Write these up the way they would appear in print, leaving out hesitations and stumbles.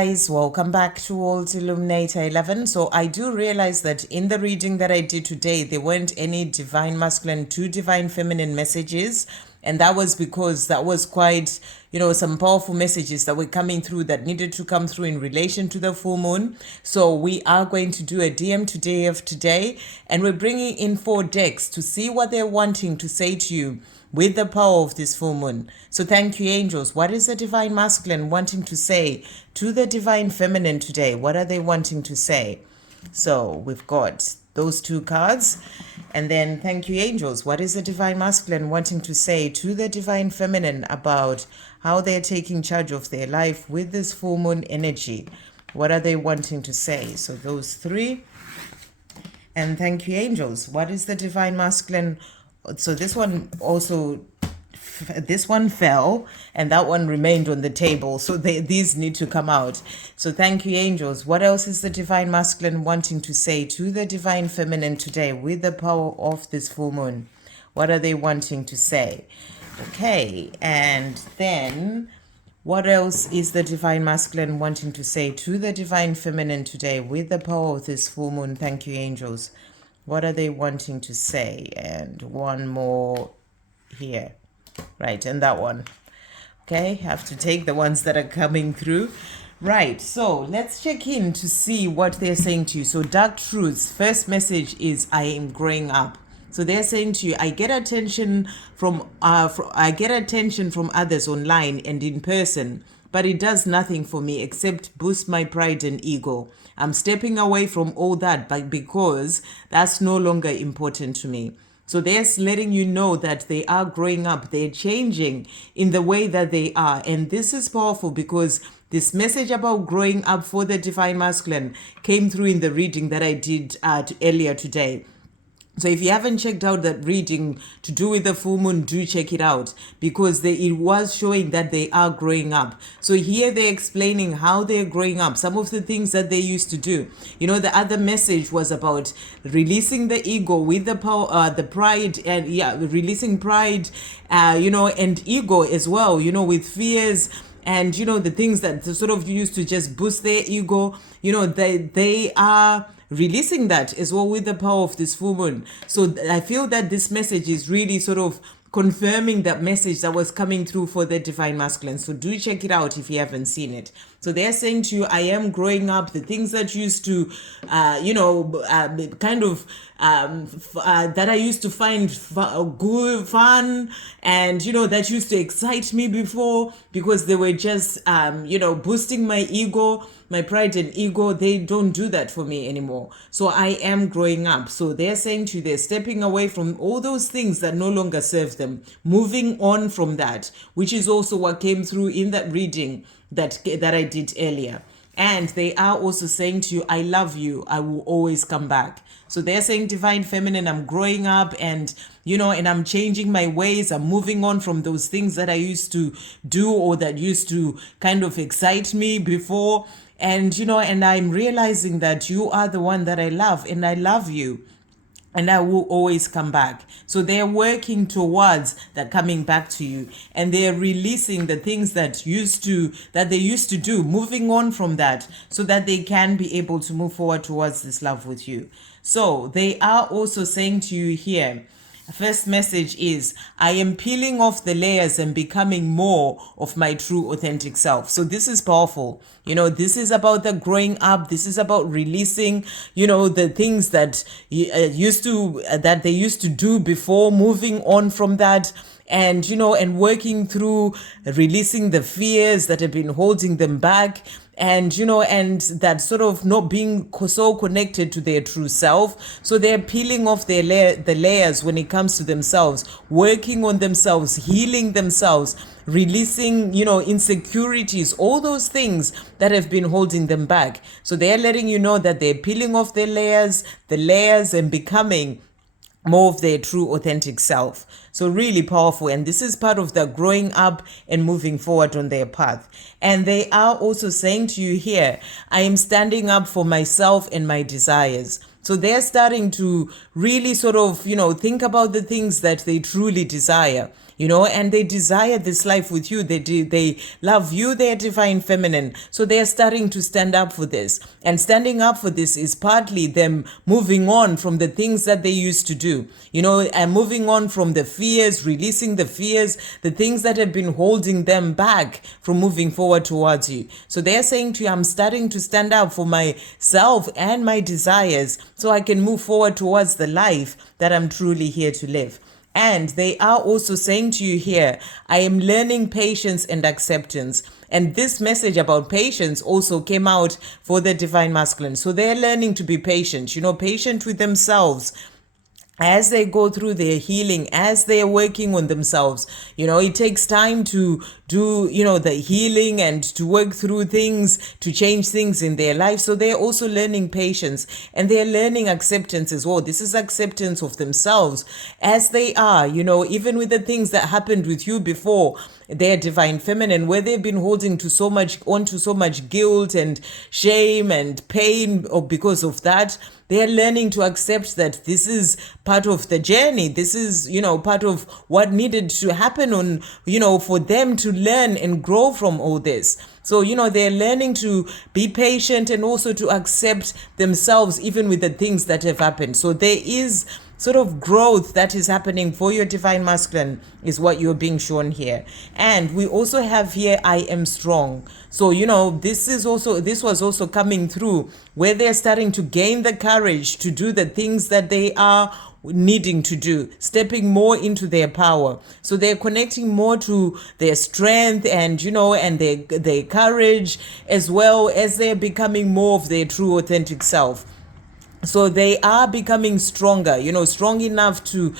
Guys, welcome back to Old Illuminator 11. So I do realize that in the reading that I did today, there weren't any divine masculine to divine feminine messages. And that was because that was quite, some powerful messages that were coming through that needed to come through in relation to the full moon. So we are going to do a DM today of today, and we're bringing in 4 decks to see what they're wanting to say to you with the power of this full moon. So thank you, angels. What is the divine masculine wanting to say to the divine feminine today? What are they wanting to say? So we've got those 2 cards. And then thank you, angels. What is the divine masculine wanting to say to the divine feminine about how they're taking charge of their life with this full moon energy? What are they wanting to say? So those 3. And thank you, angels. What is the divine masculine? So this one fell and that one remained on the table. So these need to come out. So thank you, angels. What else is the divine masculine wanting to say to the divine feminine today with the power of this full moon? What are they wanting to say? Okay. And then what else is the divine masculine wanting to say to the divine feminine today with the power of this full moon? Thank you, angels. What are they wanting to say? And one more here. Right, and that one. Okay, have to take the ones that are coming through. Right, so let's check in to see what they're saying to you. So dark truths, first message is I am growing up. So they're saying to you, I get attention from others online and in person, but it does nothing for me except boost my pride and ego. I'm stepping away from all that, but because that's no longer important to me. So they're letting you know that they are growing up. They're changing in the way that they are. And this is powerful because this message about growing up for the divine masculine came through in the reading that I did earlier today. So if you haven't checked out that reading to do with the full moon, do check it out because it was showing that they are growing up. So here they're explaining how they're growing up, some of the things that they used to do. The other message was about releasing the ego with the power, the pride, and releasing pride, and ego as well, with fears. And, the things that sort of used to just boost their ego, they are releasing that as well with the power of this full moon. So I feel that this message is really sort of confirming that message that was coming through for the divine masculine. So do check it out if you haven't seen it. So they're saying to you, I am growing up. The things that used to, that I used to find good, fun, and, that used to excite me before because they were just, boosting my ego, my pride and ego. They don't do that for me anymore. So I am growing up. So they're saying to you, they're stepping away from all those things that no longer serve them, moving on from that, which is also what came through in that reading that I did earlier. And they are also saying to you, I love you. I will always come back. So they're saying, divine feminine, I'm growing up and, and I'm changing my ways. I'm moving on from those things that I used to do or that used to kind of excite me before. And, and I'm realizing that you are the one that I love and I love you. And I will always come back. So they're working towards that coming back to you, and they're releasing the things that they used to do, moving on from that so that they can be able to move forward towards this love with you. So they are also saying to you here, first message is, I am peeling off the layers and becoming more of my true authentic self. So this is powerful. This is about the growing up. This is about releasing, the things that that they used to do before, moving on from that. And, and working through releasing the fears that have been holding them back. And, and that sort of not being so connected to their true self. So they're peeling off the layers when it comes to themselves, working on themselves, healing themselves, releasing, insecurities, all those things that have been holding them back. So they're letting you know that they're peeling off the layers and becoming more of their true authentic self. So really powerful. And this is part of the growing up and moving forward on their path. And they are also saying to you here, I am standing up for myself and my desires. So they're starting to really sort of, think about the things that they truly desire. and they desire this life with you. They love you, their divine feminine. So they are starting to stand up for this. And standing up for this is partly them moving on from the things that they used to do, and moving on from the fears, releasing the fears, the things that have been holding them back from moving forward towards you. So they're saying to you, I'm starting to stand up for myself and my desires so I can move forward towards the life that I'm truly here to live. And they are also saying to you here, I am learning patience and acceptance. And this message about patience also came out for the divine masculine. So they're learning to be patient, patient with themselves, as they go through their healing, as they're working on themselves. It takes time to do, the healing and to work through things, to change things in their life. So they're also learning patience, and they're learning acceptance as well. This is acceptance of themselves as they are, even with the things that happened with you before, their divine feminine, where they've been holding onto so much guilt and shame and pain because of that. They are learning to accept that this is part of the journey. This is, part of what needed to happen for them to learn and grow from all this. So, they're learning to be patient and also to accept themselves, even with the things that have happened. So there is sort of growth that is happening for your divine masculine, is what you're being shown here. And we also have here, I am strong. So, this was also coming through where they're starting to gain the courage to do the things that they are needing to do, stepping more into their power. So they're connecting more to their strength and, and their courage, as well as they're becoming more of their true authentic self. So they are becoming stronger, strong enough to,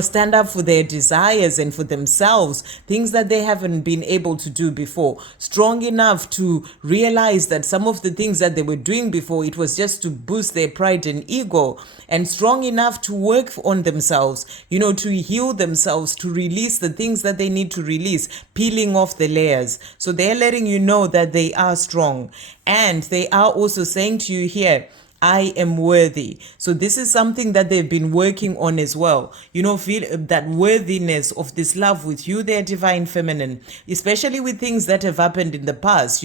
stand up for their desires and for themselves, things that they haven't been able to do before. Strong enough to realize that some of the things that they were doing before, it was just to boost their pride and ego. And strong enough to work on themselves, to heal themselves, to release the things that they need to release, peeling off the layers. So they're letting you know that they are strong. And they are also saying to you here, I am worthy. So this is something that they've been working on as well. Feel that worthiness of this love with you, their divine feminine, especially with things that have happened in the past.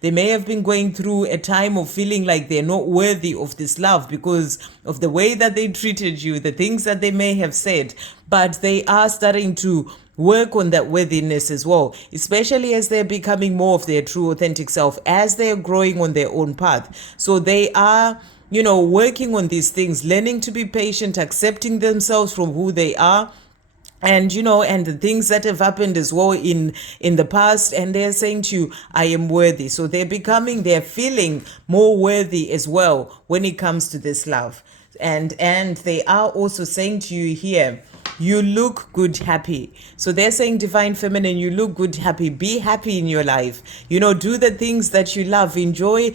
They may have been going through a time of feeling like they're not worthy of this love because of the way that they treated you, the things that they may have said. But they are starting to work on that worthiness as well, especially as they're becoming more of their true authentic self, as they're growing on their own path. So they are, working on these things, learning to be patient, accepting themselves from who they are, and and the things that have happened as well in the past. And they're saying to you, I am worthy. So they're feeling more worthy as well when it comes to this love. And they are also saying to you here, you look good, happy. So they're saying, divine feminine, you look good, happy. Be happy in your life. Do the things that you love. Enjoy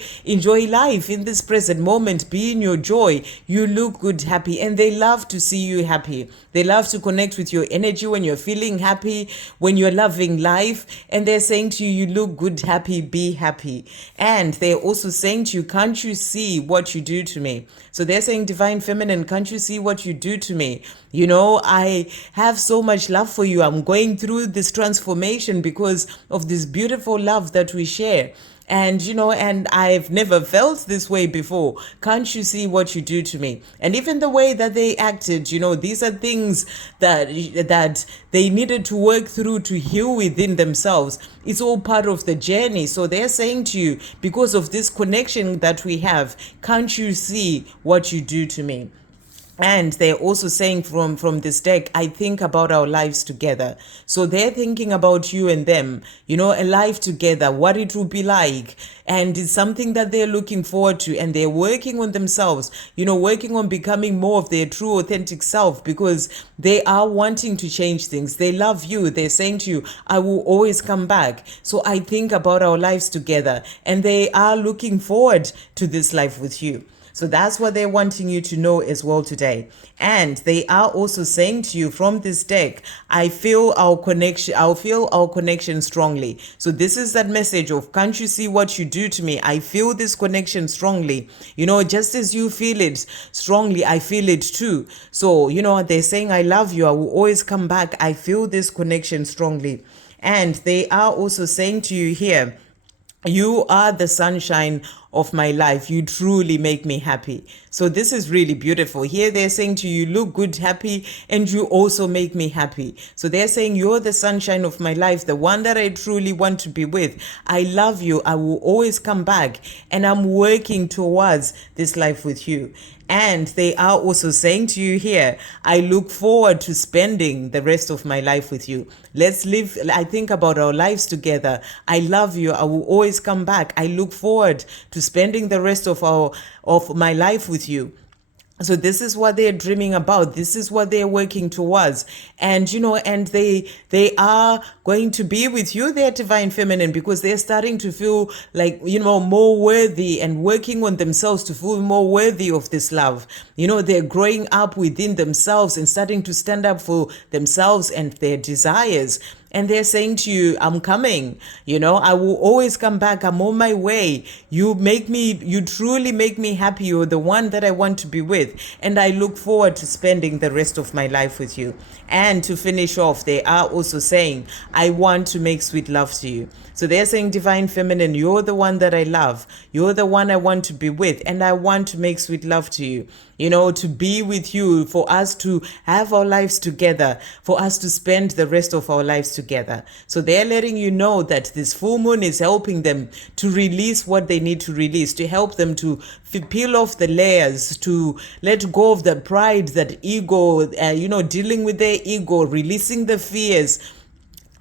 life in this present moment. Be in your joy. You look good, happy. And they love to see you happy. They love to connect with your energy when you're feeling happy, when you're loving life. And they're saying to you, you look good, happy. Be happy. And they're also saying to you, can't you see what you do to me? So they're saying, divine feminine, can't you see what you do to me? I have so much love for you. I'm going through this transformation because of this beautiful love that we share. And, and I've never felt this way before. Can't you see what you do to me? And even the way that they acted, these are things that they needed to work through to heal within themselves. It's all part of the journey. So they're saying to you, because of this connection that we have, can't you see what you do to me? And they're also saying from this deck, I think about our lives together. So they're thinking about you and them, a life together, what it will be like. And it's something that they're looking forward to. And they're working on themselves, working on becoming more of their true authentic self, because they are wanting to change things. They love you. They're saying to you, I will always come back. So I think about our lives together. And they are looking forward to this life with you. So that's what they're wanting you to know as well today. And they are also saying to you from this deck, I feel our connection strongly. So this is that message of, can't you see what you do to me? I feel this connection strongly. Just as you feel it strongly, I feel it too. So, they're saying, I love you. I will always come back. I feel this connection strongly. And they are also saying to you here, you are the sunshine of my life. You truly make me happy. So this is really beautiful. Here they're saying to you, look good, happy, and you also make me happy. So they're saying, you're the sunshine of my life, the one that I truly want to be with. I love you. I will always come back, and I'm working towards this life with you. And they are also saying to you here, I look forward to spending the rest of my life with you. Let's live, I think about our lives together. I love you. I will always come back. I look forward to spending the rest of my life with you. So this is what they're dreaming about. This is what they're working towards. And, and they are going to be with you, their divine feminine, because they're starting to feel like, more worthy and working on themselves to feel more worthy of this love. They're growing up within themselves and starting to stand up for themselves and their desires. And they're saying to you, I'm coming, I will always come back. I'm on my way. You truly make me happy. You're the one that I want to be with. And I look forward to spending the rest of my life with you. And to finish off, they are also saying, I want to make sweet love to you. So they're saying, divine feminine, you're the one that I love. You're the one I want to be with. And I want to make sweet love to you. To be with you, for us to have our lives together, for us to spend the rest of our lives together. So they're letting you know that this full moon is helping them to release what they need to release, to help them to peel off the layers, to let go of the pride, that ego, dealing with their ego, releasing the fears,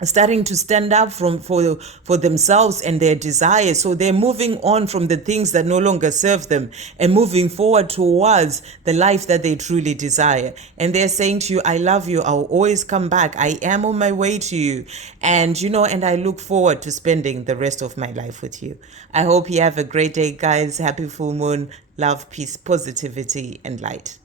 starting to stand up for themselves and their desires. So they're moving on from the things that no longer serve them and moving forward towards the life that they truly desire. And they're saying to you, I love you. I'll always come back. I am on my way to you. And, and I look forward to spending the rest of my life with you. I hope you have a great day, guys. Happy full moon. Love, peace, positivity, and light.